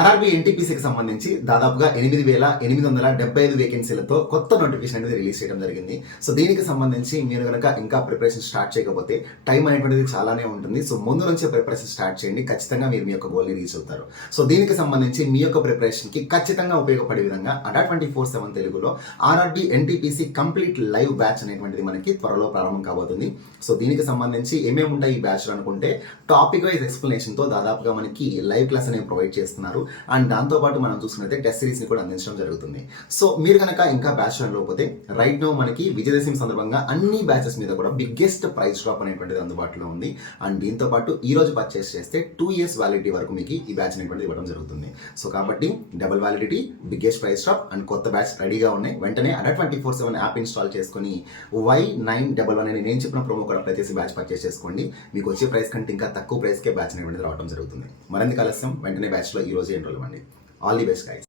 RRB ఎన్టీపీసీకి సంబంధించి దాదాపుగా 8,875 వేకెన్సీలతో కొత్త నోటిఫికేషన్ అనేది రిలీజ్ చేయడం జరిగింది. సో దీనికి సంబంధించి మీరు కనుక ఇంకా ప్రిపరేషన్ స్టార్ట్ చేయకపోతే టైం అనేటువంటిది చాలానే ఉంటుంది. సో ముందు నుంచే ప్రిపరేషన్ స్టార్ట్ చేయండి. ఖచ్చితంగా మీరు మీ యొక్క గోల్ని రీచ్ అవుతారు. సో దీనికి సంబంధించి మీ యొక్క ప్రిపరేషన్కి ఖచ్చితంగా ఉపయోగపడే విధంగా అడా 24/7 తెలుగులో RRB NTPC complete live batch అనేటువంటిది మనకి త్వరలో ప్రారంభం కాబోతుంది. సో దీనికి సంబంధించి ఏమేమి ఉంటాయి ఈ బ్యాచ్ అనుకుంటే టాపిక్ వైజ్ ఎక్స్ప్లెనేషన్తో దాదాపుగా మనకి లైవ్ క్లాస్ అనేవి ప్రొవైడ్ చేస్తున్నారు. అండ్ దాంతోపాటు మనం చూసుకున్నట్లయితే టెస్ట్ సిరీస్ని కూడా అందించడం జరుగుతుంది. సో మీరు కనుక ఇంకా బ్యాచ్ లేకపోతే రైట్ నో మనకి విజయదశమి సందర్భంగా అన్ని బ్యాచెస్ మీద కూడా బిగ్గెస్ట్ ప్రైస్ డ్రాప్ అనేటువంటిది అందుబాటులో ఉంది. అండ్ దీంతో పాటు ఈ రోజు పర్చేస్ చేస్తే 2 years వ్యాలిడిటీ వరకు మీకు ఈ బ్యాచ్ అనేటువంటిది ఇవ్వడం జరుగుతుంది. సో కాబట్టి double validity, biggest price drop and కొత్త బ్యాచ్ రెడీగా ఉన్నాయి. వెంటనే అడా 24/7 యాప్ ఇన్స్టాల్ చేసుకుని Y911 అని నేను చెప్పిన ప్రోమో కోడ్ అప్లై చేసి బ్యాచ్ పర్చేస్ చేసుకోండి. మీకు వచ్చే ప్రైస్ కంటే ఇంకా తక్కువ ప్రైస్కే బ్యాచ్ అనేటువంటిది రావడం జరుగుతుంది. మరింత ఆలస్యం వెంటనే బ్యాచ్లో ఈ రోజు ఎన్రోల్ అవ్వండి. All the best guys.